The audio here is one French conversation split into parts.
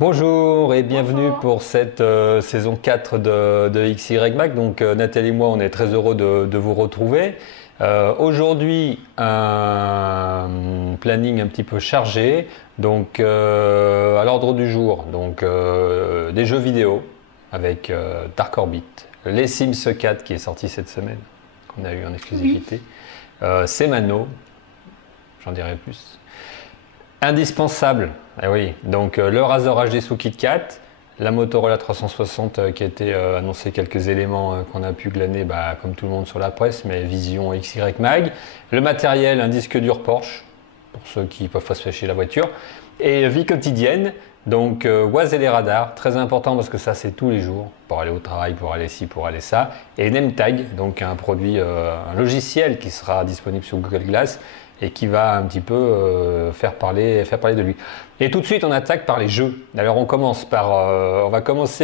Bonjour et bienvenue pour cette saison 4 de XYMAC. Donc Nathalie et moi, on est très heureux de vous retrouver. Aujourd'hui, un planning un petit peu chargé. Donc à l'ordre du jour, des jeux vidéo avec Dark Orbit, les Sims 4 qui est sorti cette semaine, qu'on a eu en exclusivité, Semano, j'en dirai plus. Indispensable, eh oui. Donc le Razer HD sous KitKat, la Motorola 360 qui a été annoncé quelques éléments qu'on a pu glaner comme tout le monde sur la presse, mais Vision XYMag, le matériel, un disque dur Porsche, pour ceux qui peuvent pas se fâcher la voiture, et vie quotidienne, donc Waze et les radars, très important parce que ça c'est tous les jours, pour aller au travail, pour aller ci, pour aller ça, et NameTag, donc un produit, un logiciel qui sera disponible sur Google Glass, et qui va un petit peu faire parler de lui. Et tout de suite, on attaque par les jeux. Alors, on commence par, on commence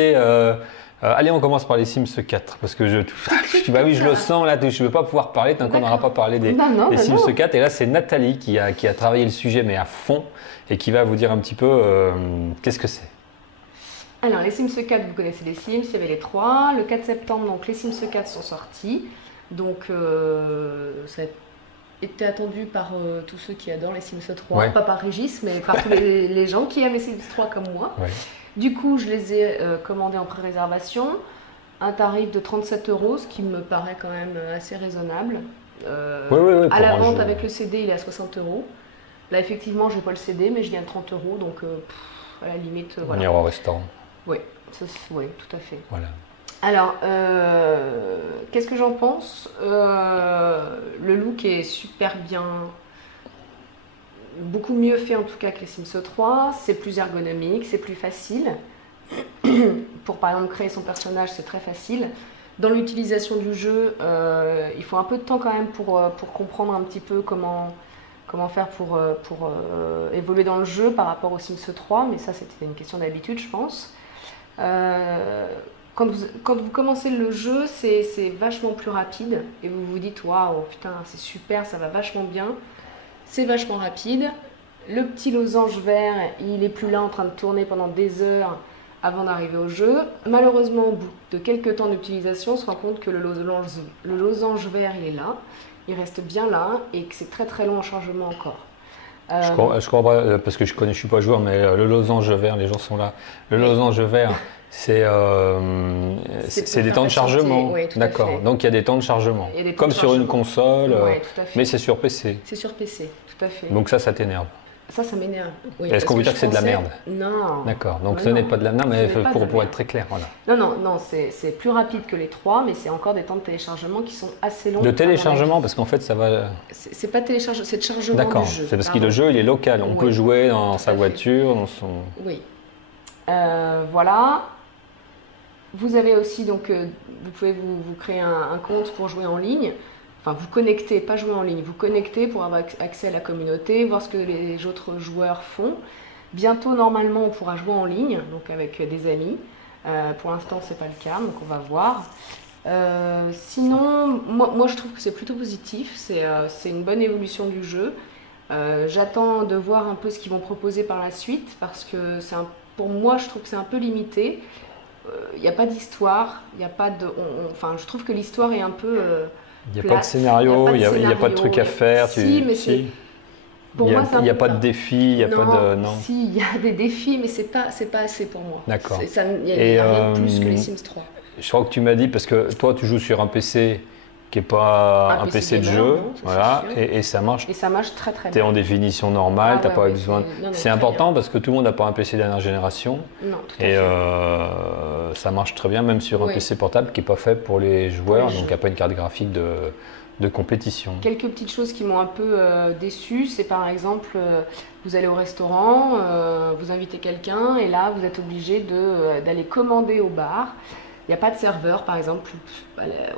par les Sims 4, parce que oui, je le sens là, je ne vais pas pouvoir parler tant qu'on n'aura pas parlé des Sims 4. Et là, c'est Nathalie qui a travaillé le sujet, mais à fond, et qui va vous dire un petit peu qu'est-ce que c'est. Alors, les Sims 4, vous connaissez les Sims, il y avait les 3. Le 4 septembre, donc les Sims 4 sont sortis. Donc, ça était attendu par tous ceux qui adorent les Sims 3, ouais. Pas par Régis, mais par tous les gens qui aiment les Sims 3 comme moi. Ouais. Du coup, je les ai commandés en pré-réservation, un tarif de 37 €, ce qui me paraît quand même assez raisonnable. Oui, à la vente avec le CD, il est à 60 €. Là, effectivement, je n'ai pas le CD, mais je viens à 30 €, donc à la limite, voilà. On ira au restaurant. Oui, tout à fait. Voilà. Alors, qu'est-ce que j'en pense? Le look est super bien, beaucoup mieux fait en tout cas que les Sims 3. C'est plus ergonomique, c'est plus facile. Pour par exemple créer son personnage, c'est très facile. Dans l'utilisation du jeu, il faut un peu de temps quand même pour comprendre un petit peu comment faire pour évoluer dans le jeu par rapport aux Sims 3. Mais ça, c'était une question d'habitude, je pense. Quand vous commencez le jeu, c'est vachement plus rapide et vous vous dites waouh, putain, c'est super, ça va vachement bien. C'est vachement rapide. Le petit losange vert, il est plus là en train de tourner pendant des heures avant d'arriver au jeu. Malheureusement, au bout de quelques temps d'utilisation, on se rend compte que le losange vert, il est là, il reste bien là et que c'est très très long en chargement encore. Je crois pas, parce que je suis pas joueur, mais le losange vert, les gens sont là. Le losange vert. C'est des temps de chargement. Oui, d'accord. Donc il y a des temps de chargement. Comme sur une console, mais c'est sur PC. C'est sur PC, tout à fait. Donc ça t'énerve. Ça m'énerve. Oui, est-ce qu'on veut dire que c'est de la merde? Non. D'accord. Donc ce n'est pas de la merde, mais pour être très clair, voilà. Non, c'est plus rapide que les 3, mais c'est encore des temps de téléchargement qui sont assez longs. De téléchargement, parce qu'en fait ça va. C'est pas téléchargement, c'est de chargement du jeu. D'accord. C'est parce que le jeu il est local. On peut jouer dans sa voiture, dans son. Oui. Voilà. Vous avez aussi, donc, vous pouvez vous créer un compte pour jouer en ligne. Enfin, vous connectez, pas jouer en ligne, vous connectez pour avoir accès à la communauté, voir ce que les autres joueurs font. Bientôt, normalement, on pourra jouer en ligne, donc avec des amis. Pour l'instant, c'est pas le cas, donc on va voir. Sinon, moi, je trouve que c'est plutôt positif. C'est une bonne évolution du jeu. J'attends de voir un peu ce qu'ils vont proposer par la suite, parce que pour moi, je trouve que c'est un peu limité. Il n'y a pas d'histoire, il n'y a pas de. Enfin, je trouve que l'histoire est un peu. Il n'y a pas de scénario, il n'y a pas de truc à faire. Si. Pour moi, il n'y a pas de défi, il n'y a pas de. Non. Si, il y a des défis, mais c'est pas assez pour moi. D'accord. Il n'y a rien de plus que les Sims 3. Je crois que tu m'as dit, parce que toi, tu joues sur un PC qui n'est pas un PC de jeu, voilà, et ça marche. Et ça marche très très bien. Tu es en définition normale, tu n'as pas besoin. C'est important parce que tout le monde n'a pas un PC dernière génération. Non, tout à fait. Et ça marche très bien, même sur un PC portable qui n'est pas fait pour les joueurs, donc il n'y a pas une carte graphique de compétition. Quelques petites choses qui m'ont un peu déçue, c'est par exemple, vous allez au restaurant, vous invitez quelqu'un, et là, vous êtes obligé d'aller commander au bar. Il n'y a pas de serveur, par exemple,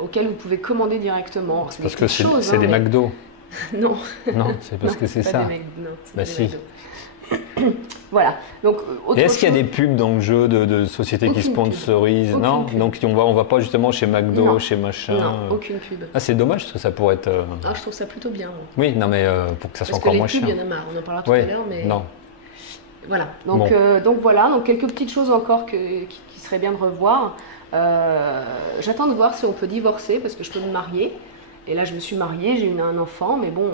auquel vous pouvez commander directement. Parce que c'est des McDo. Non. Non, c'est parce que c'est ça. Non, bah si. Voilà. Donc, et est-ce qu'il y a des pubs dans le jeu de sociétés qui sponsorisent? Non. Pub. Donc on va pas justement chez McDo, chez machin. Non, aucune pub. Ah, c'est dommage parce que ça pourrait être. Je trouve ça plutôt bien. Oui, non mais pour que ça soit encore moins cher. Il y en a marre. On en parlera tout à l'heure, mais. Non. Voilà, donc, Bon. donc voilà, donc quelques petites choses encore qui seraient bien de revoir. J'attends de voir si on peut divorcer parce que je peux me marier. Et là, je me suis mariée, j'ai eu un enfant, mais bon.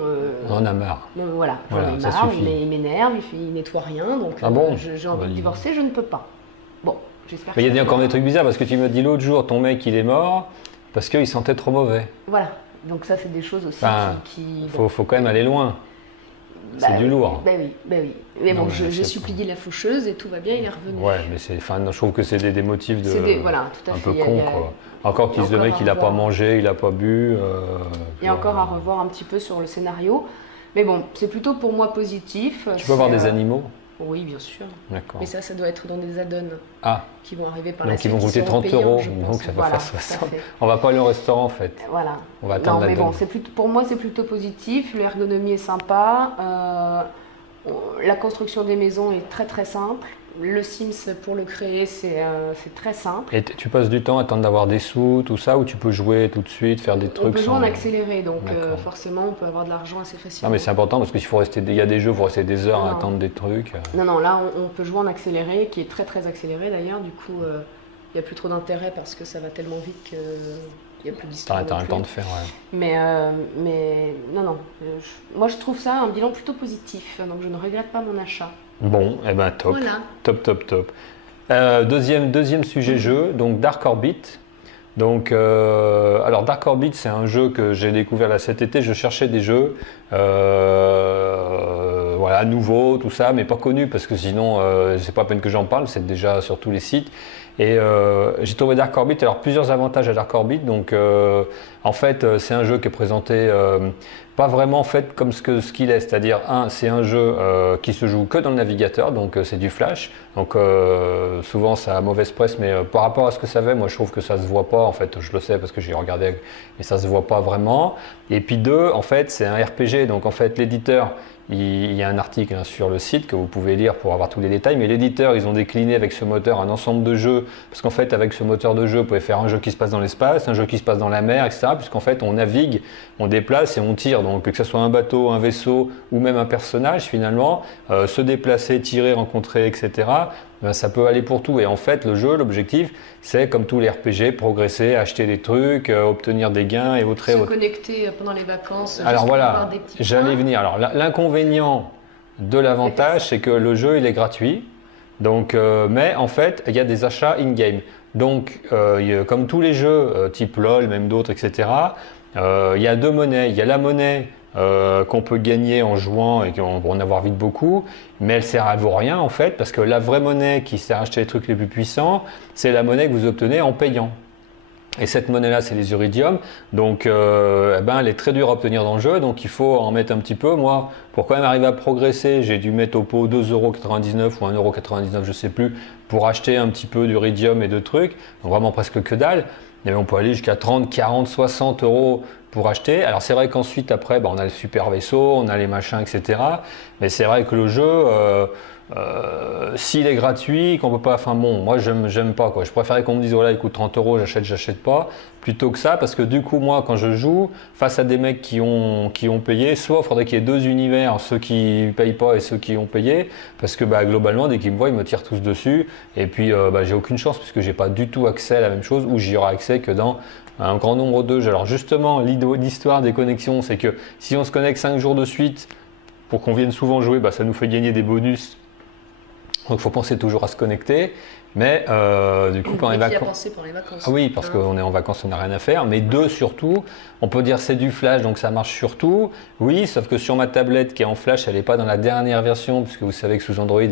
On en a marre. Bon, voilà, j'en Voilà, ai ça marre, suffit. il m'énerve, il nettoie rien, donc Ah bon? j'ai envie de divorcer, je ne peux pas. Bon, j'espère. Mais il y a encore des trucs bizarres parce que tu m'as dit l'autre jour, ton mec il est mort parce qu'il sentait trop mauvais. Voilà, donc ça, c'est des choses aussi Enfin, qui. Faut quand même aller loin. C'est du lourd. Ben oui, ben oui. Mais Non, bon, mais j'ai c'est supplié la faucheuse et tout va bien, il est revenu. Ouais, mais je trouve que c'est des motifs Voilà, tout à un fait. peu cons, quoi. Encore qu'ils disent le mec, il n'a pas mangé, il n'a pas bu. Il y a encore à revoir un petit peu sur le scénario. Mais bon, c'est plutôt pour moi positif. Tu peux avoir des animaux? Oui, bien sûr. D'accord. Mais ça doit être dans des add-ons Ah, qui vont arriver par la donc ils suite. vont coûter seront 30 payants, euros, je pense. donc ça va Voilà, faire tout à 60. fait. On va pas aller au restaurant en fait. Voilà. On va attendre Non, mais l'add-on. bon, pour moi, c'est plutôt positif. L'ergonomie est sympa. La construction des maisons est très très simple. Le Sims, pour le créer, c'est très simple. Et tu passes du temps à attendre d'avoir des sous, tout ça, ou tu peux jouer tout de suite, faire des trucs On peut jouer sans... en accéléré, donc D'accord. forcément, on peut avoir de l'argent assez facilement. Non mais c'est important parce qu'il faut rester, il y a des jeux, il faut rester des heures à Non. attendre des trucs. Non, là, on peut jouer en accéléré, qui est très très accéléré d'ailleurs. Du coup, il n'y a plus trop d'intérêt parce que ça va tellement vite qu'il n'y a plus d'histoire. T'as non le plus. temps de faire, ouais. Mais non. Moi, je trouve ça un bilan plutôt positif, donc je ne regrette pas mon achat. Bon, eh ben top, Voilà. top. Deuxième sujet jeu, donc Dark Orbit. Donc, alors Dark Orbit, c'est un jeu que j'ai découvert là cet été. Je cherchais des jeux, voilà, nouveaux, tout ça, mais pas connus parce que sinon, c'est pas la peine que j'en parle. C'est déjà sur tous les sites. Et j'ai trouvé Dark Orbit. Alors plusieurs avantages à Dark Orbit. Donc, en fait, c'est un jeu qui est présenté pas vraiment en fait comme ce qu'il est. C'est-à-dire, c'est un jeu qui se joue que dans le navigateur, donc c'est du flash. Donc souvent ça a mauvaise presse, mais par rapport à ce que ça fait, moi je trouve que ça se voit pas. En fait, je le sais parce que j'ai regardé, mais ça se voit pas vraiment. Et puis deux, en fait, c'est un RPG. Donc en fait, l'éditeur, il y a un article sur le site que vous pouvez lire pour avoir tous les détails, mais l'éditeur, ils ont décliné avec ce moteur un ensemble de jeux, parce qu'en fait, avec ce moteur de jeu, vous pouvez faire un jeu qui se passe dans l'espace, un jeu qui se passe dans la mer, etc., puisqu'en fait, on navigue, on déplace et on tire. Donc, que ce soit un bateau, un vaisseau ou même un personnage, finalement, se déplacer, tirer, rencontrer, etc., ça peut aller pour tout. Et en fait, le jeu, l'objectif, c'est comme tous les RPG, progresser, acheter des trucs, obtenir des gains et autres. Se connecter pendant les vacances. Alors juste pour voilà, avoir des petits j'allais points. venir. Alors l'inconvénient de l'avantage, c'est que le jeu il est gratuit. Donc, mais en fait, il y a des achats in-game. Donc, comme tous les jeux, type LOL, même d'autres, etc., il y a deux monnaies. Il y a la monnaie qu'on peut gagner en jouant et qu'on va en avoir vite beaucoup, mais elle vaut rien en fait, parce que la vraie monnaie qui sert à acheter les trucs les plus puissants, c'est la monnaie que vous obtenez en payant. Et cette monnaie-là, c'est les Uridium, donc elle est très dure à obtenir dans le jeu, donc il faut en mettre un petit peu. Moi, pour quand même arriver à progresser, j'ai dû mettre au pot 2,99 € ou 1,99 €, je sais plus, pour acheter un petit peu d'Uridium et de trucs, donc vraiment presque que dalle. Mais on peut aller jusqu'à 30, 40, 60 € pour acheter. Alors c'est vrai qu'ensuite, après, on a le super vaisseau, on a les machins, etc. Mais c'est vrai que le jeu... s'il est gratuit, qu'on peut pas, enfin bon, moi j'aime pas quoi. Je préférais qu'on me dise voilà, il coûte 30 €, j'achète pas, plutôt que ça, parce que du coup moi quand je joue face à des mecs qui ont payé, soit il faudrait qu'il y ait deux univers, ceux qui payent pas et ceux qui ont payé, parce que globalement dès qu'ils me voient ils me tirent tous dessus, et puis j'ai aucune chance puisque j'ai pas du tout accès à la même chose, ou j'y aurai accès que dans un grand nombre de jeux. Alors justement l'histoire des connexions, c'est que si on se connecte 5 jours de suite pour qu'on vienne souvent jouer, ça nous fait gagner des bonus. Donc il faut penser toujours à se connecter, mais du coup pendant les vacances. Penser pendant les vacances. Ah oui, parce qu'on est en vacances, on n'a rien à faire. Mais deux surtout, on peut dire c'est du flash, donc ça marche sur tout. Oui, sauf que sur ma tablette qui est en flash, elle n'est pas dans la dernière version, puisque vous savez que sous Android,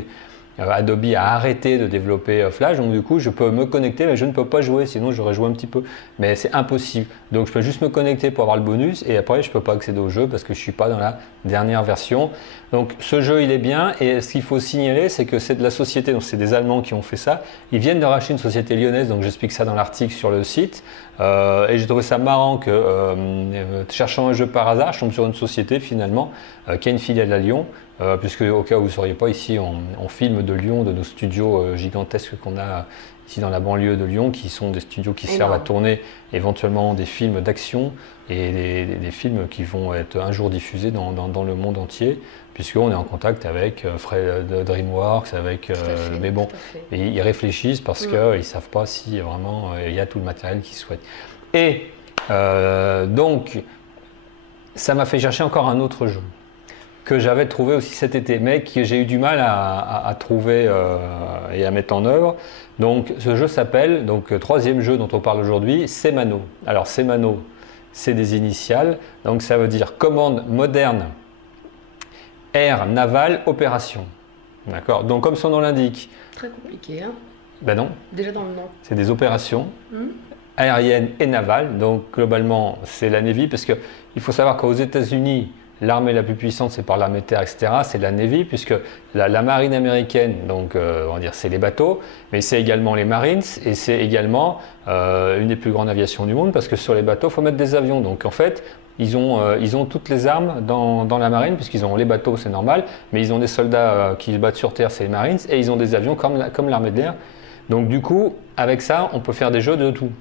Adobe a arrêté de développer Flash, donc du coup je peux me connecter mais je ne peux pas jouer, sinon j'aurais joué un petit peu, mais c'est impossible. Donc je peux juste me connecter pour avoir le bonus et après je ne peux pas accéder au jeu parce que je ne suis pas dans la dernière version. Donc ce jeu il est bien, et ce qu'il faut signaler c'est que c'est de la société, donc c'est des Allemands qui ont fait ça, ils viennent de racheter une société lyonnaise, donc j'explique ça dans l'article sur le site, et j'ai trouvé ça marrant que cherchant un jeu par hasard, je tombe sur une société finalement qui a une filiale à Lyon, puisque au cas où vous ne sauriez pas, ici on filme de Lyon, de nos studios gigantesques qu'on a ici dans la banlieue de Lyon, qui sont des studios qui servent à tourner éventuellement des films d'action et des films qui vont être un jour diffusés dans le monde entier, puisqu'on est en contact avec DreamWorks, mais bon, et ils réfléchissent parce qu'ils ne savent pas si vraiment il y a tout le matériel qu'ils souhaitent. Et donc, ça m'a fait chercher encore un autre jeu que j'avais trouvé aussi cet été, mais que j'ai eu du mal à trouver et à mettre en œuvre. Donc ce jeu s'appelle, donc troisième jeu dont on parle aujourd'hui, Semano. Alors Semano, c'est des initiales, donc ça veut dire commande moderne, air naval, opération. D'accord. Donc comme son nom l'indique. Très compliqué, hein? Ben non. Déjà dans le nom. C'est des opérations. Aériennes et navales. Donc globalement, c'est la Navy, parce qu'il faut savoir qu'aux États-Unis, l'armée la plus puissante, c'est par l'armée de terre, etc. C'est la Navy, puisque la marine américaine, donc on va dire, c'est les bateaux, mais c'est également les Marines et c'est également une des plus grandes aviations du monde, parce que sur les bateaux, il faut mettre des avions. Donc en fait, ils ont toutes les armes dans la marine, puisqu'ils ont les bateaux, c'est normal, mais ils ont des soldats qui se battent sur terre, c'est les Marines, et ils ont des avions comme l'armée de l'air. Donc du coup, avec ça, on peut faire des jeux de tout.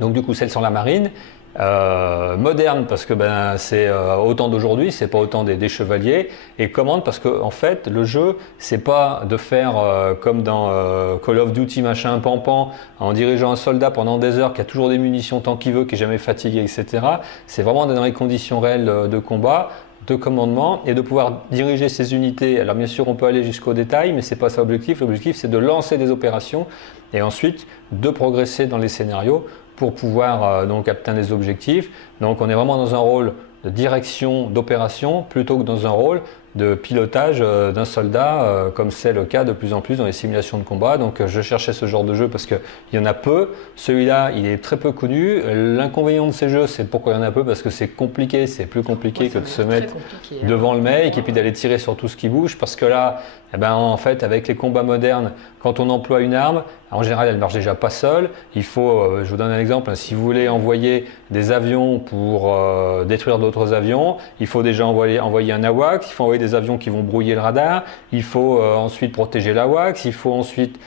Donc du coup, celle sur la marine. Moderne parce que c'est autant d'aujourd'hui, c'est pas autant des chevaliers, et commande parce que en fait le jeu c'est pas de faire comme dans Call of Duty machin pampan en dirigeant un soldat pendant des heures qui a toujours des munitions tant qu'il veut, qui est jamais fatigué, etc. C'est vraiment dans les conditions réelles de combat, de commandement, et de pouvoir diriger ces unités. Alors bien sûr on peut aller jusqu'au détail, mais c'est pas ça l'objectif. L'objectif c'est de lancer des opérations et ensuite de progresser dans les scénarios pour pouvoir donc atteindre des objectifs. Donc on est vraiment dans un rôle de direction d'opération plutôt que dans un rôle de pilotage d'un soldat, comme c'est le cas de plus en plus dans les simulations de combat. Donc je cherchais ce genre de jeu parce qu'il y en a peu. Celui-là, il est très peu connu. L'inconvénient de ces jeux, c'est pourquoi il y en a peu, parce que c'est compliqué, c'est plus compliqué que de se mettre devant le mec et puis d'aller tirer sur tout ce qui bouge, parce que là, en fait, avec les combats modernes, quand on emploie une arme, en général, elle ne marche déjà pas seule. Il faut, je vous donne un exemple, si vous voulez envoyer des avions pour détruire d'autres avions, il faut déjà envoyer un AWACS, il faut envoyer des avions qui vont brouiller le radar, il faut ensuite protéger l'AWACS, il faut ensuite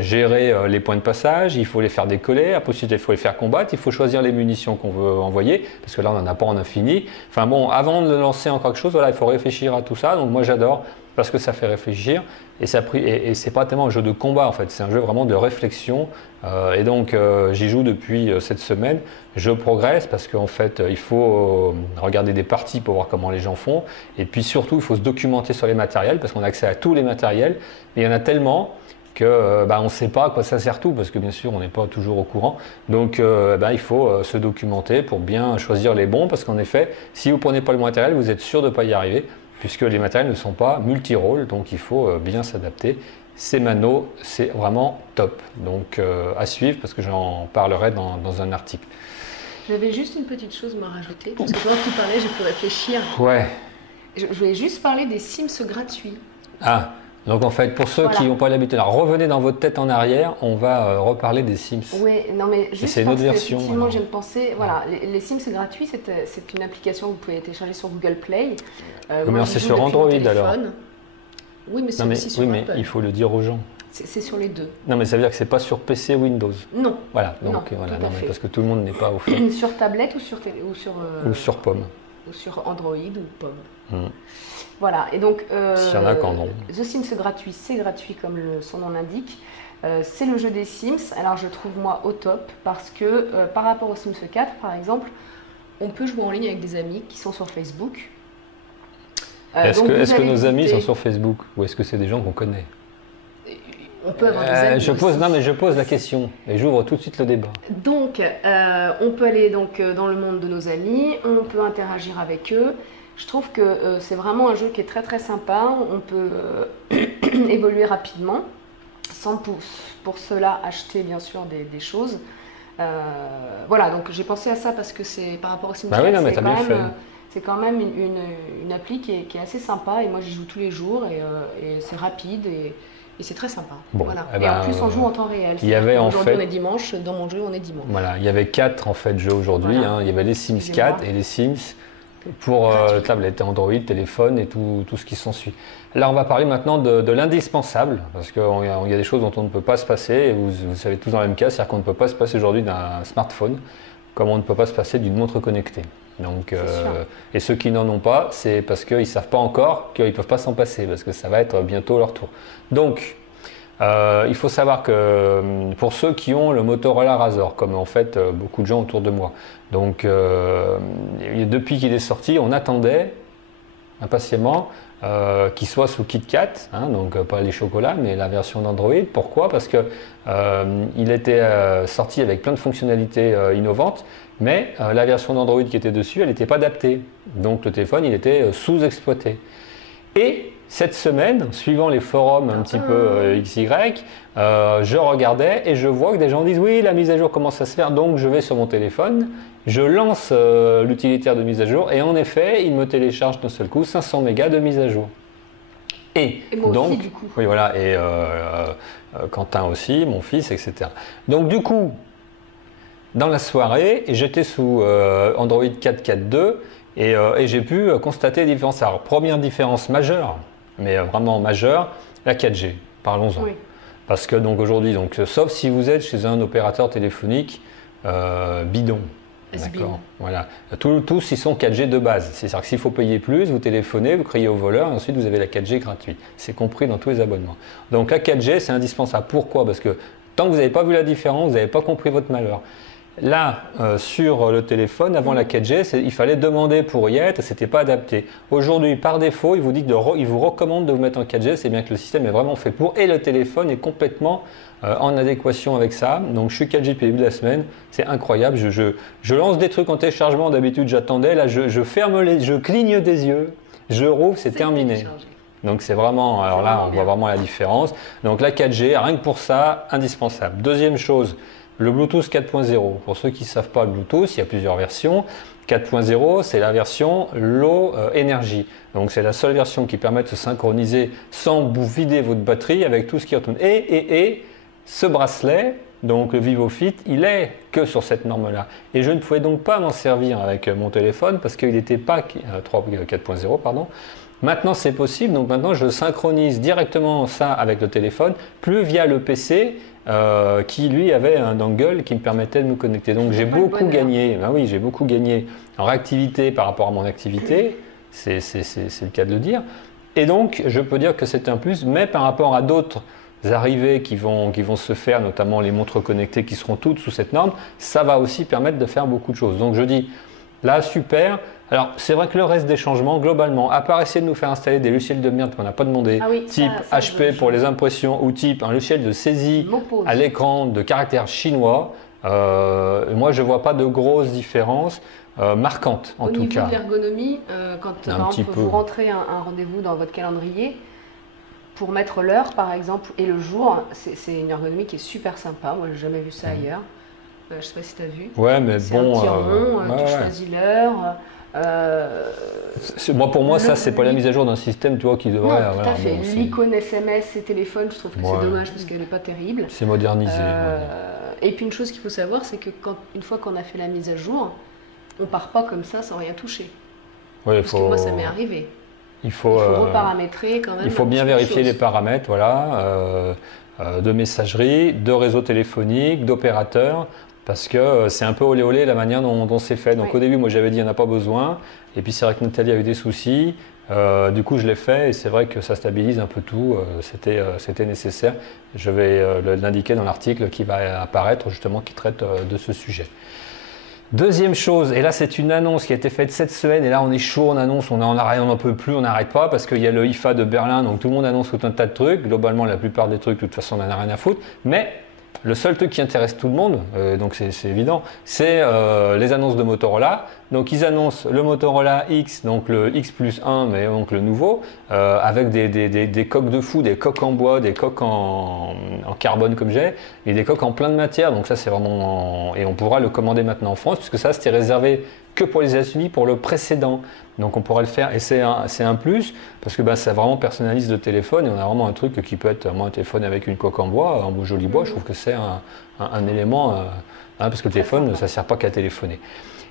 gérer les points de passage, il faut les faire décoller, ensuite il faut les faire combattre, il faut choisir les munitions qu'on veut envoyer, parce que là on n'en a pas en infini. Enfin bon, avant de lancer en quelque chose, voilà, il faut réfléchir à tout ça. Donc moi j'adore, parce que ça fait réfléchir, et c'est pas tellement un jeu de combat en fait, c'est un jeu vraiment de réflexion, et donc j'y joue depuis cette semaine. Je progresse parce qu'en fait il faut regarder des parties pour voir comment les gens font, et puis surtout il faut se documenter sur les matériels, parce qu'on a accès à tous les matériels, mais il y en a tellement que on ne sait pas à quoi ça sert tout, parce que bien sûr on n'est pas toujours au courant. Donc il faut se documenter pour bien choisir les bons, parce qu'en effet si vous ne prenez pas le matériel, vous êtes sûr de ne pas y arriver, puisque les matériels ne sont pas multi-rôles, donc il faut bien s'adapter. Semano, c'est vraiment top. Donc à suivre, parce que j'en parlerai dans un article. J'avais juste une petite chose à rajouter, parce que pendant que tu parlais, j'ai pu réfléchir. Ouais. Je voulais juste parler des Sims gratuits. Ah, donc en fait, pour ceux qui n'ont pas l'habitude, alors revenez dans votre tête en arrière, on va reparler des Sims. Oui, non mais juste c'est une autre version. Effectivement, j'ai pensé, voilà, les Sims gratuits, c'est une application que vous pouvez télécharger sur Google Play. Mais c'est sur Android alors. Oui, mais c'est aussi sur Apple. Apple. Il faut le dire aux gens. C'est sur les deux. Non, mais ça veut dire que c'est pas sur PC Windows. Non. Voilà, donc non, voilà, non, mais parce que tout le monde n'est pas au fait. Sur tablette ou sur Pomme. Ou sur Android ou Pomme. Voilà, et donc s'il y en a qu'en ont. The Sims gratuit, c'est gratuit comme son nom l'indique. C'est le jeu des Sims. Alors je trouve moi au top parce que par rapport au Sims 4 par exemple, on peut jouer en ligne avec des amis qui sont sur Facebook. Est-ce que nos amis sont sur Facebook ou est-ce que c'est des gens qu'on connaît? On peut avoir des amis je pose la question et j'ouvre tout de suite le débat. Donc on peut aller dans le monde de nos amis, on peut interagir avec eux. Je trouve que c'est vraiment un jeu qui est très très sympa. On peut évoluer rapidement sans pour cela acheter bien sûr des choses. Voilà, donc j'ai pensé à ça parce que c'est par rapport au Sims 4, c'est quand même une appli qui est assez sympa, et moi j'y joue tous les jours, et c'est rapide et c'est très sympa. Bon, voilà. Et en plus on joue en temps réel. Aujourd'hui on est dimanche, dans mon jeu on est dimanche. Voilà, il y avait 4 en fait jeux aujourd'hui. Voilà. Il y avait les Sims 4 et les Sims pour tablette, Android, téléphone et tout ce qui s'ensuit. Là, on va parler maintenant de l'indispensable, parce qu'il y a des choses dont on ne peut pas se passer, et vous savez tous dans le même cas, c'est-à-dire qu'on ne peut pas se passer aujourd'hui d'un smartphone, comme on ne peut pas se passer d'une montre connectée. Donc, et ceux qui n'en ont pas, c'est parce qu'ils ne savent pas encore qu'ils ne peuvent pas s'en passer, parce que ça va être bientôt leur tour. Donc, il faut savoir que pour ceux qui ont le Motorola Razr, comme en fait beaucoup de gens autour de moi, donc depuis qu'il est sorti, on attendait impatiemment qu'il soit sous KitKat, hein, donc pas les chocolats, mais la version d'Android. Pourquoi? Parce que il était sorti avec plein de fonctionnalités innovantes, mais la version d'Android qui était dessus, elle n'était pas adaptée. Donc le téléphone, il était sous-exploité. Et cette semaine, suivant les forums un petit peu XY, je regardais et je vois que des gens disent oui, la mise à jour commence à se faire, donc je vais sur mon téléphone, je lance l'utilitaire de mise à jour et en effet, il me télécharge d'un seul coup 500 mégas de mise à jour. Et moi donc, aussi, du coup. oui voilà, et Quentin aussi, mon fils, etc. Donc du coup, dans la soirée, j'étais sous Android 4.4.2 et j'ai pu constater des différences. Alors, première différence majeure, mais vraiment majeure, la 4G. Parlons-en. Oui. Parce que donc aujourd'hui, sauf si vous êtes chez un opérateur téléphonique bidon. D'accord. Voilà. Tous ils sont 4G de base. C'est-à-dire que s'il faut payer plus, vous téléphonez, vous criez au voleur et ensuite vous avez la 4G gratuite. C'est compris dans tous les abonnements. Donc la 4G, c'est indispensable. Pourquoi? Parce que tant que vous n'avez pas vu la différence, vous n'avez pas compris votre malheur. Là, sur le téléphone, avant la 4G, il fallait demander pour y être, ce n'était pas adapté. Aujourd'hui, par défaut, il vous dit il vous recommande de vous mettre en 4G, c'est bien que le système est vraiment fait pour, et le téléphone est complètement en adéquation avec ça. Donc je suis 4G depuis le début de la semaine, c'est incroyable, je lance des trucs en téléchargement, d'habitude j'attendais, là je cligne des yeux, je rouvre, c'est terminé. Donc c'est vraiment, alors là on voit vraiment la différence. Donc la 4G, rien que pour ça, indispensable. Deuxième chose, le Bluetooth 4.0, pour ceux qui ne savent pas le Bluetooth, il y a plusieurs versions. 4.0, c'est la version Low Energy. Donc c'est la seule version qui permet de se synchroniser sans vous vider votre batterie avec tout ce qui retourne. Et ce bracelet, donc le VivoFit, il est que sur cette norme-là. Et je ne pouvais donc pas m'en servir avec mon téléphone parce qu'il n'était pas 4.0, pardon. Maintenant c'est possible, donc maintenant je synchronise directement ça avec le téléphone, plus via le PC qui lui avait un dongle qui me permettait de me connecter. Donc j'ai beaucoup gagné, ben oui, j'ai beaucoup gagné en réactivité par rapport à mon activité, c'est le cas de le dire. Et donc je peux dire que c'est un plus, mais par rapport à d'autres arrivées qui vont se faire, notamment les montres connectées qui seront toutes sous cette norme, ça va aussi permettre de faire beaucoup de choses. Donc je dis, là super. Alors, c'est vrai que le reste des changements, globalement, à part essayer de nous faire installer des logiciels de merde qu'on n'a pas demandé, type HP pour les impressions ou type un logiciel de saisie à l'écran de caractères chinois, moi je ne vois pas de grosses différences marquantes en tout cas. Au niveau de l'ergonomie, quand par exemple, vous rentrez un rendez-vous dans votre calendrier, pour mettre l'heure par exemple et le jour, c'est une ergonomie qui est super sympa, moi j'ai jamais vu ça ailleurs. Je ne sais pas si tu as vu. Ouais, mais bon. Un petit rond, tu choisis l'heure. Pour moi, ça, c'est pas la mise à jour d'un système, tu vois, qui devrait. Non, tout à fait. L'icône SMS et téléphone, je trouve que c'est dommage parce qu'elle n'est pas terrible. C'est modernisé. Et puis une chose qu'il faut savoir, c'est que une fois qu'on a fait la mise à jour, on part pas comme ça sans rien toucher. Ouais, parce que moi, ça m'est arrivé. Il faut reparamétrer quand même. Il faut bien vérifier les paramètres, voilà, de messagerie, de réseau téléphonique, d'opérateur. Parce que c'est un peu olé olé la manière dont c'est fait. Donc au début, moi j'avais dit il n'y en a pas besoin. Et puis c'est vrai que Nathalie a eu des soucis. Du coup, je l'ai fait et c'est vrai que ça stabilise un peu tout. C'était nécessaire. Je vais l'indiquer dans l'article qui va apparaître justement qui traite de ce sujet. Deuxième chose, et là c'est une annonce qui a été faite cette semaine, et là on est chaud, on annonce, on n'en peut plus, on n'arrête pas parce qu'il y a le IFA de Berlin, donc tout le monde annonce tout un tas de trucs. Globalement, la plupart des trucs, de toute façon, on n'en a rien à foutre. Mais le seul truc qui intéresse tout le monde, donc c'est évident, c'est les annonces de Motorola. Donc ils annoncent le Motorola X, donc le X Plus 1, mais donc le nouveau, avec des coques de fou, des coques en bois, des coques en carbone comme j'ai, et des coques en plein de matière. Donc ça c'est vraiment... Et on pourra le commander maintenant en France, puisque ça c'était réservé que pour les États-Unis pour le précédent. Donc on pourrait le faire, et c'est un plus, parce que ça vraiment personnalise le téléphone, et on a vraiment un truc qui peut être un téléphone avec une coque en bois, un beau joli bois. Je trouve que c'est un élément, parce que le téléphone, ça ne sert pas qu'à téléphoner.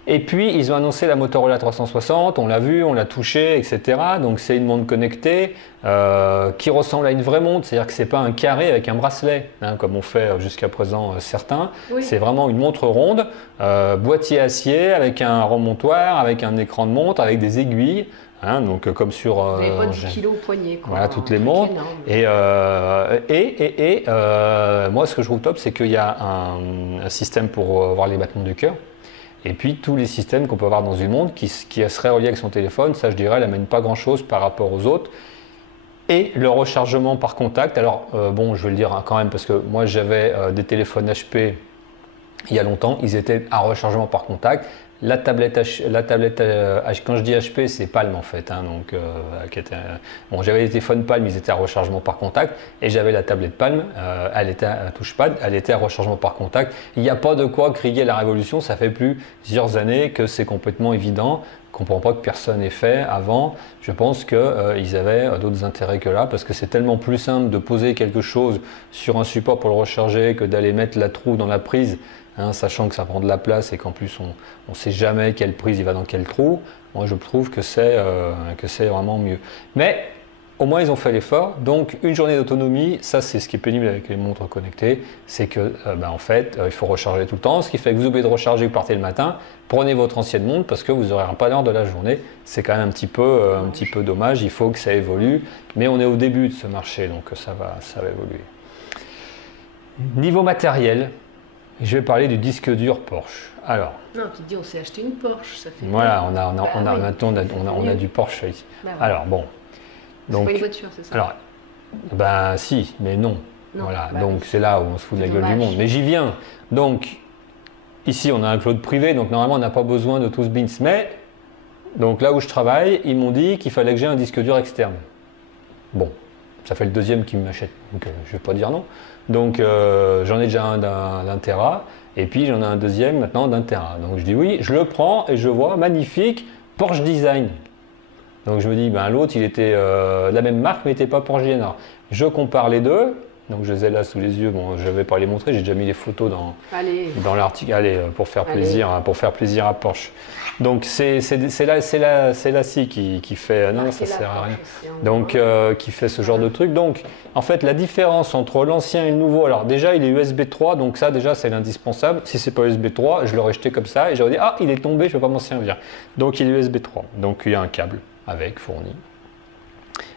Et puis, ils ont annoncé la Motorola 360, on l'a vu, on l'a touché, etc. Donc, c'est une montre connectée qui ressemble à une vraie montre, c'est-à-dire que ce n'est pas un carré avec un bracelet, hein, comme on fait jusqu'à présent certains. Oui. C'est vraiment une montre ronde, boîtier acier, avec un remontoir, avec un écran de montre, avec des aiguilles. Hein, donc comme sur vous n'avez pas 10 kilos au poignet, quoi, voilà, toutes les montres. Et moi, ce que je trouve top, c'est qu'il y a un système pour voir les battements du cœur. Et puis tous les systèmes qu'on peut avoir dans une montre qui serait relié avec son téléphone, ça je dirais, elle n'amène pas grand chose par rapport aux autres. Et le rechargement par contact, alors bon, je vais le dire hein, quand même, parce que moi j'avais des téléphones HP il y a longtemps, ils étaient à rechargement par contact. La tablette, quand je dis HP, c'est Palm en fait. Hein, donc, bon, j'avais les téléphones Palm, ils étaient à rechargement par contact. Et j'avais la tablette Palm, elle était à touchpad, elle était à rechargement par contact. Il n'y a pas de quoi crier la révolution, ça fait plusieurs années que c'est complètement évident. Je ne comprends pas que personne n'ait fait avant. Je pense qu'ils avaient d'autres intérêts que là, parce que c'est tellement plus simple de poser quelque chose sur un support pour le recharger que d'aller mettre la trou dans la prise. Hein, sachant que ça prend de la place et qu'en plus on ne sait jamais quelle prise il va dans quel trou, moi je trouve que c'est vraiment mieux. Mais au moins ils ont fait l'effort, donc une journée d'autonomie, ça c'est ce qui est pénible avec les montres connectées, c'est que en fait il faut recharger tout le temps, ce qui fait que vous oubliez de recharger, vous partez le matin, prenez votre ancienne montre parce que vous n'aurez pas l'heure de la journée, c'est quand même un petit peu dommage, il faut que ça évolue, mais on est au début de ce marché, donc ça va évoluer. Niveau matériel, je vais parler du disque dur Porsche. Alors, non, tu te dis on s'est acheté une Porsche, ça fait. Voilà, on a du Porsche ici. Bah, voilà. Alors bon, donc. C'est pas une voiture, c'est ça? Alors, ben si, mais non. Voilà, bah, donc oui. C'est là où on se fout de la gueule du monde. Mais j'y viens. Donc ici, on a un cloud privé, donc normalement on n'a pas besoin de tout ce bins. Mais donc là où je travaille, ils m'ont dit qu'il fallait que j'ai un disque dur externe. Bon, ça fait le deuxième qui m'achète, donc je vais pas dire non. Donc j'en ai déjà un d'un Tera et puis j'en ai un deuxième maintenant d'un Tera. Donc je dis oui, je le prends et je vois magnifique Porsche Design. Donc je me dis ben l'autre il était de la même marque mais il n'était pas Porsche GNR. Je compare les deux. Donc je les ai là sous les yeux. Bon, je ne vais pas les montrer. J'ai déjà mis les photos dans l'article. Allez, pour faire plaisir à Porsche. Donc c'est la scie qui fait. Non, ça sert à rien. Donc qui fait ce genre de truc. Donc en fait la différence entre l'ancien et le nouveau. Alors déjà il est USB 3. Donc ça déjà c'est l'indispensable. Si c'est pas USB 3, je l'aurais jeté comme ça et j'aurais dit ah il est tombé, je ne vais pas m'en servir. Donc il est USB 3. Donc il y a un câble avec fourni.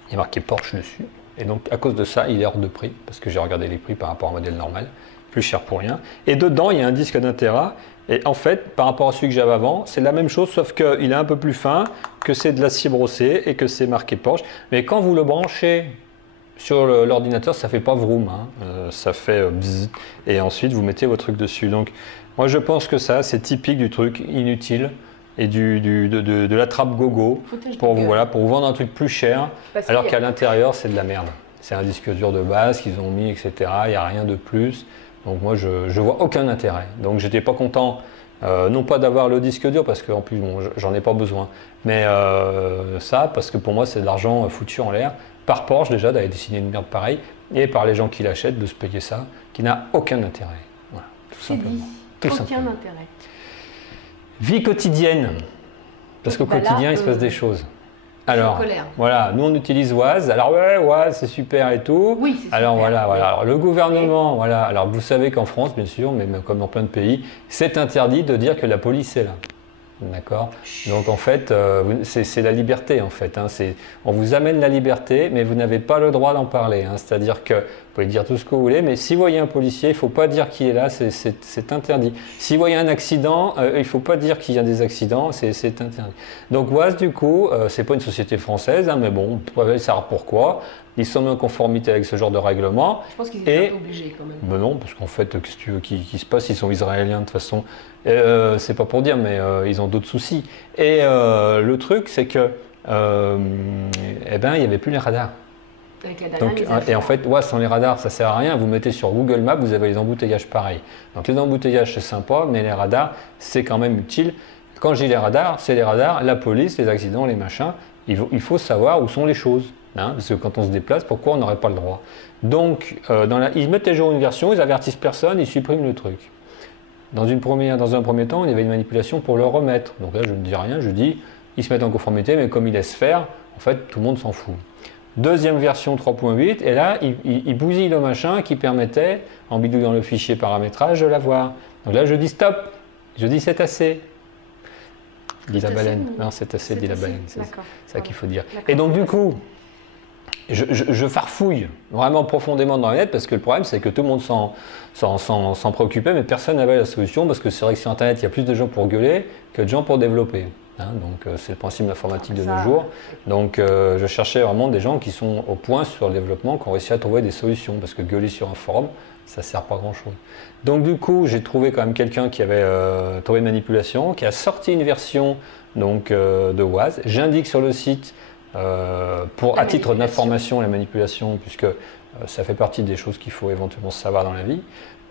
Il y a marqué Porsche dessus. Et donc, à cause de ça, il est hors de prix, parce que j'ai regardé les prix par rapport à un modèle normal, plus cher pour rien. Et dedans, il y a un disque d'un Tera. Et en fait, par rapport à celui que j'avais avant, c'est la même chose, sauf qu'il est un peu plus fin, que c'est de l'acier brossé et que c'est marqué Porsche. Mais quand vous le branchez sur l'ordinateur, ça ne fait pas vroom, hein. Ça fait bzzz. Et ensuite, vous mettez votre truc dessus. Donc, moi, je pense que ça, c'est typique du truc inutile. Et de la trappe gogo pour vous vendre un truc plus cher, alors qu'à l'intérieur c'est de la merde. C'est un disque dur de base qu'ils ont mis, etc. Il n'y a rien de plus. Donc moi je vois aucun intérêt. Donc j'étais pas content, non pas d'avoir le disque dur parce qu'en plus bon, j'en ai pas besoin, mais ça parce que pour moi c'est de l'argent foutu en l'air. Par Porsche déjà d'aller dessiner une merde pareille et par les gens qui l'achètent de se payer ça, qui n'a aucun intérêt. Voilà, tout simplement. Aucun intérêt. Vie quotidienne, parce qu'au quotidien il se passe des choses. Alors, voilà, nous on utilise Waze. Alors ouais, Waze c'est super et tout. Oui, c'est super. Alors voilà. Alors le gouvernement, voilà. Alors vous savez qu'en France, bien sûr, mais même comme dans plein de pays, c'est interdit de dire que la police est là. D'accord. Donc en fait, c'est la liberté en fait. Hein. On vous amène la liberté, mais vous n'avez pas le droit d'en parler. Hein. C'est-à-dire que vous pouvez dire tout ce que vous voulez, mais si vous voyez un policier, il ne faut pas dire qu'il est là, c'est interdit. Si vous voyez un accident, il ne faut pas dire qu'il y a des accidents, c'est interdit. Donc Waze, du coup, c'est pas une société française, hein, mais bon, vous pouvez savoir pourquoi. Ils sont en conformité avec ce genre de règlement. Je pense qu'ils étaient obligés quand même. Ben non, parce qu'en fait, qu'est-ce que tu veux qui se passe? Ils sont israéliens de toute façon. C'est pas pour dire, mais ils ont d'autres soucis. Et le truc, c'est que, il n'y avait plus les radars. Donc, et en fait, sans les radars, ça sert à rien. Vous mettez sur Google Maps, vous avez les embouteillages pareil. Donc les embouteillages, c'est sympa, mais les radars, c'est quand même utile. Quand je dis les radars, c'est les radars, la police, les accidents, les machins. Il faut savoir où sont les choses. Hein, parce que quand on se déplace, pourquoi on n'aurait pas le droit? Donc, ils mettent à jour une version, ils avertissent personne, ils suppriment le truc. dans un premier temps, il y avait une manipulation pour le remettre. Donc là, je ne dis rien, je dis, ils se mettent en conformité, mais comme ils laissent faire, en fait, tout le monde s'en fout. Deuxième version 3.8, et là, il bousille le machin qui permettait, en bidouillant le fichier paramétrage, de l'avoir. Donc là, je dis stop, je dis c'est assez. Dit la baleine. Non, c'est assez, dit la baleine. C'est ça qu'il faut dire. Et donc, du coup, je farfouille vraiment profondément dans la net parce que le problème, c'est que tout le monde s'en préoccupait, mais personne n'avait la solution parce que c'est vrai que sur Internet, il y a plus de gens pour gueuler que de gens pour développer. Donc, c'est le principe de l'informatique de nos jours. Donc, je cherchais vraiment des gens qui sont au point sur le développement, qui ont réussi à trouver des solutions parce que gueuler sur un forum, ça ne sert pas à grand-chose. Donc, du coup, j'ai trouvé quand même quelqu'un qui avait trouvé une manipulation, qui a sorti une version de Waz. J'indique sur le site, à titre d'information, la manipulation, puisque ça fait partie des choses qu'il faut éventuellement savoir dans la vie.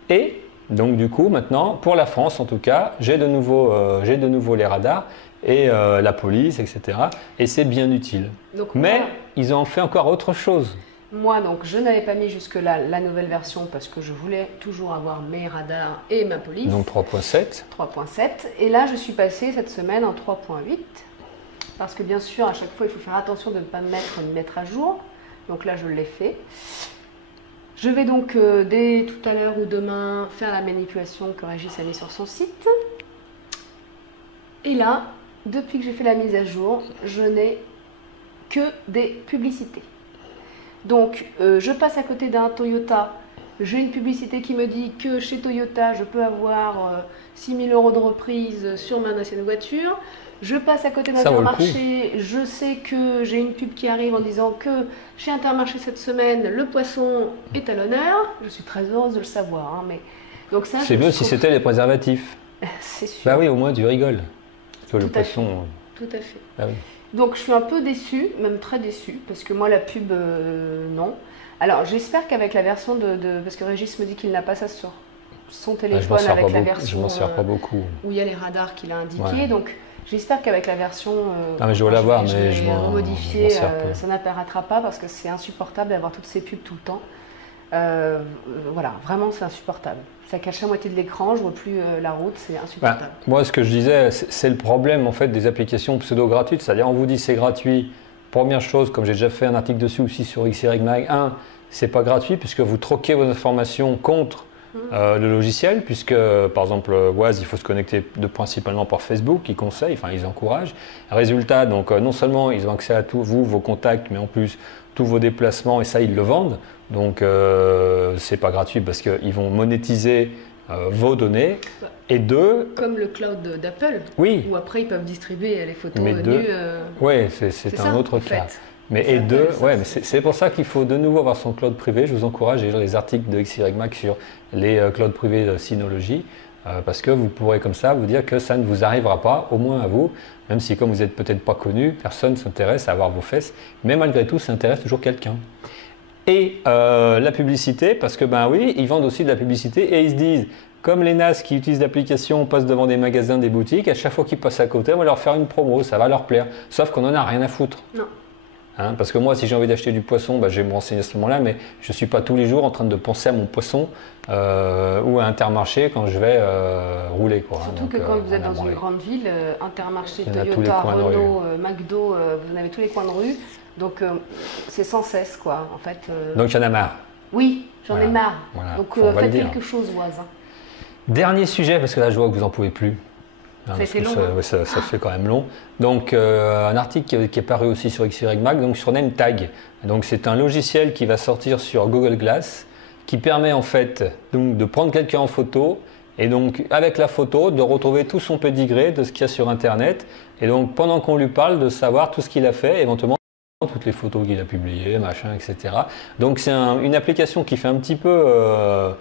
Et donc, du coup, maintenant, pour la France en tout cas, j'ai de nouveau les radars et la police, etc. Et c'est bien utile. Donc, mais ils ont fait encore autre chose. Moi, donc, je n'avais pas mis jusque-là la nouvelle version parce que je voulais toujours avoir mes radars et ma police. Donc 3.7. 3.7. Et là, je suis passée cette semaine en 3.8. Parce que bien sûr, à chaque fois, il faut faire attention de ne pas me mettre à jour. Donc là, je l'ai fait. Je vais donc, dès tout à l'heure ou demain, faire la manipulation que Régis a mis sur son site. Et là, depuis que j'ai fait la mise à jour, je n'ai que des publicités. Donc, je passe à côté d'un Toyota. J'ai une publicité qui me dit que chez Toyota, je peux avoir 6 000 € de reprise sur ma ancienne voiture. Je passe à côté d'Intermarché. Je sais que j'ai une pub qui arrive en disant que chez Intermarché cette semaine, le poisson est à l'honneur. Je suis très heureuse de le savoir. Mais... c'est mieux si c'était les préservatifs. C'est sûr. Bah oui, au moins tu rigoles. Parce que le poisson. Tout à fait. Ah oui. Donc je suis un peu déçue, même très déçue, parce que moi la pub, non. Alors j'espère qu'avec la version parce que Régis me dit qu'il n'a pas ça sur son téléphone avec la version je m'en sers pas beaucoup. Où il y a les radars qu'il a indiqués. Donc j'espère qu'avec la version mais je vais l'avoir, mais je m'en modifier, ça n'apparaîtra pas parce que c'est insupportable d'avoir toutes ces pubs tout le temps. Voilà, vraiment c'est insupportable. Ça cache la moitié de l'écran, je ne vois plus la route, c'est insupportable. Moi, ce que je disais, c'est le problème en fait des applications pseudo-gratuites, c'est-à-dire on vous dit c'est gratuit. Première chose, comme j'ai déjà fait un article dessus aussi sur XYMag, c'est pas gratuit puisque vous troquez vos informations contre le logiciel, puisque par exemple Waz, il faut se connecter principalement par Facebook, ils conseillent, enfin ils encouragent. Résultat, donc non seulement ils ont accès à tous vos contacts, mais en plus tous vos déplacements et ça ils le vendent. Donc c'est pas gratuit parce qu'ils vont monétiser vos données. Et deux, comme le cloud d'Apple, oui, où après ils peuvent distribuer les photos nues. Oui, c'est un autre cas. Mais et deux, ouais, mais c'est pour ça qu'il faut de nouveau avoir son cloud privé. Je vous encourage à lire les articles de XYMag sur les clouds privés de Synology, parce que vous pourrez comme ça vous dire que ça ne vous arrivera pas, au moins à vous, même si comme vous n'êtes peut-être pas connu, personne ne s'intéresse à avoir vos fesses, mais malgré tout, ça intéresse toujours quelqu'un. Et la publicité, parce que ben oui, ils vendent aussi de la publicité et ils se disent, comme les NAS qui utilisent l'application passent devant des magasins, des boutiques, à chaque fois qu'ils passent à côté, on va leur faire une promo, ça va leur plaire. Sauf qu'on n'en a rien à foutre. Non. Parce que moi, si j'ai envie d'acheter du poisson, je vais me renseigner à ce moment-là, mais je ne suis pas tous les jours en train de penser à mon poisson ou à Intermarché quand je vais rouler. Surtout que quand vous êtes dans une grande ville, Intermarché, Toyota, Renault, McDo, vous en avez tous les coins de rue. Donc c'est sans cesse, quoi, en fait. Donc il y en a marre. Oui, j'en ai marre. Voilà. Donc faites quelque chose, Waz. Dernier sujet, parce que là je vois que vous n'en pouvez plus. Ça fait long. Ça fait quand même long. Donc un article qui est paru aussi sur XYMag, donc sur NameTag. Donc c'est un logiciel qui va sortir sur Google Glass, qui permet en fait donc, de prendre quelqu'un en photo et donc avec la photo de retrouver tout son pédigré de ce qu'il y a sur Internet. Et donc pendant qu'on lui parle, de savoir tout ce qu'il a fait, éventuellement toutes les photos qu'il a publiées, machin, etc. Donc c'est une application qui fait un petit peu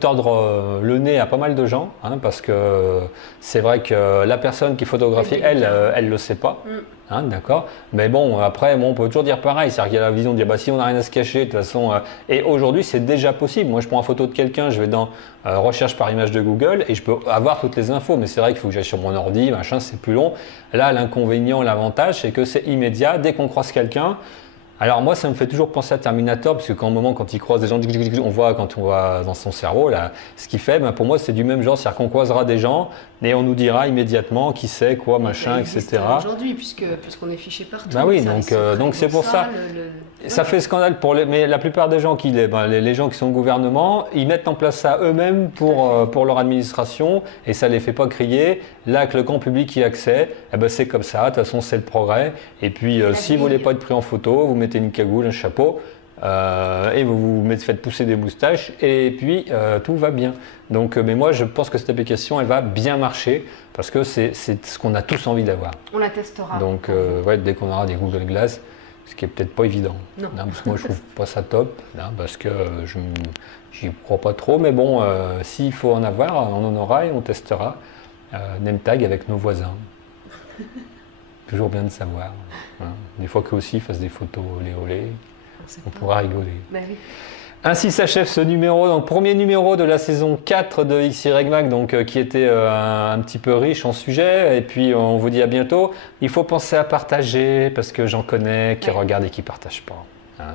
tordre le nez à pas mal de gens, parce que c'est vrai que la personne qui photographie, elle le sait pas, d'accord. Mais bon, après, on peut toujours dire pareil, c'est-à-dire qu'il y a la vision de dire, si on n'a rien à se cacher, de toute façon. Et aujourd'hui, c'est déjà possible. Moi, je prends une photo de quelqu'un, je vais dans recherche par image de Google et je peux avoir toutes les infos. Mais c'est vrai qu'il faut que j'aille sur mon ordi, machin, c'est plus long. Là, l'inconvénient, l'avantage, c'est que c'est immédiat. Dès qu'on croise quelqu'un, Alors moi, ça me fait toujours penser à Terminator, parce que quand, au moment, quand il croise des gens, on voit quand on va dans son cerveau, là, ce qu'il fait, ben, pour moi, c'est du même genre, c'est-à-dire qu'on croisera des gens, et on nous dira immédiatement qui c'est, quoi, machin, etc. Aujourd'hui, puisqu'on est fiché partout. Ben oui, donc c'est pour ça. Ça fait scandale mais la plupart des gens les gens qui sont au gouvernement, ils mettent en place ça eux-mêmes pour leur administration, et ça les fait pas crier. Là, que le grand public y a accès, eh ben, c'est comme ça, de toute façon, c'est le progrès. Et puis, si vous voulez pas être pris en photo, vous mettez une cagoule, un chapeau, et vous faites pousser des moustaches, et puis tout va bien. Donc, mais moi, je pense que cette application, elle va bien marcher, parce que c'est ce qu'on a tous envie d'avoir. On la testera. Donc, ouais, dès qu'on aura des Google Glass, ce qui est peut-être pas évident. Non. Parce que moi, je trouve pas ça top, parce que j'y crois pas trop. Mais bon, s'il faut en avoir, on en aura et on testera. Name-tag avec nos voisins. Toujours bien de savoir. Des fois qu'eux aussi ils fassent des photos olé, on pourra rigoler. Bah oui. Ainsi s'achève ce numéro, donc premier numéro de la saison 4 de XYMac, donc qui était un petit peu riche en sujets. Et puis on vous dit à bientôt. Il faut penser à partager, parce que j'en connais qui regardent et qui ne partagent pas.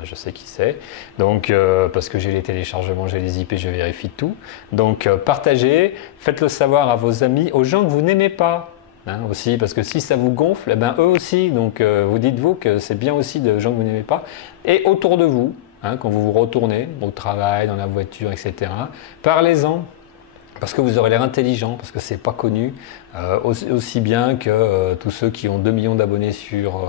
Je sais qui c'est. Donc parce que j'ai les téléchargements, j'ai les IP, je vérifie tout. Donc partagez, faites-le savoir à vos amis, aux gens que vous n'aimez pas. Aussi, parce que si ça vous gonfle, eh ben, eux aussi, donc vous dites-vous que c'est bien aussi de gens que vous n'aimez pas. Et autour de vous, quand vous vous retournez au travail, dans la voiture, etc., parlez-en, parce que vous aurez l'air intelligent, parce que c'est pas connu, aussi bien que tous ceux qui ont 2 millions d'abonnés sur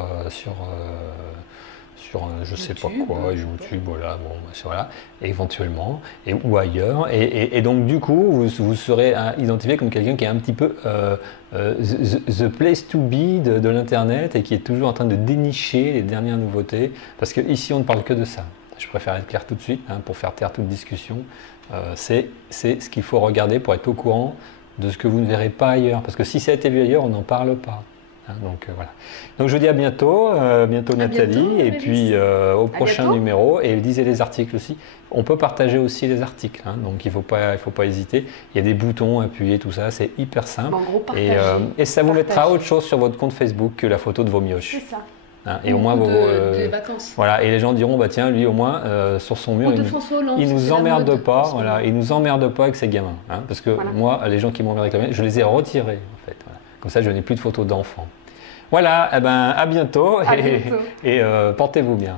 je ne sais pas quoi, YouTube, voilà, bon, voilà, éventuellement, ou ailleurs. Et donc, du coup, vous serez identifié comme quelqu'un qui est un petit peu the place to be de l'Internet, et qui est toujours en train de dénicher les dernières nouveautés, parce qu'ici, on ne parle que de ça. Je préfère être clair tout de suite, pour faire taire toute discussion. C'est ce qu'il faut regarder pour être au courant de ce que vous ne verrez pas ailleurs. Parce que si ça a été vu ailleurs, on n'en parle pas. Donc voilà. Donc je vous dis à bientôt, Nathalie, et puis au prochain numéro. Et lisez les articles aussi. On peut partager aussi les articles, donc il faut pas hésiter. Il y a des boutons, appuyer, tout ça, c'est hyper simple. En gros, et ça vous mettra autre chose sur votre compte Facebook que la photo de vos mioches. C'est ça. Et au moins des vacances. Voilà, et les gens diront bah tiens, lui au moins sur son mur, il nous emmerde pas, voilà, il nous emmerde pas avec ses gamins, parce que moi, les gens qui m'emmerdent avec les gamins, je les ai retirés en fait. Voilà. Comme ça, je n'ai plus de photos d'enfants. Voilà, à bientôt, et portez-vous bien.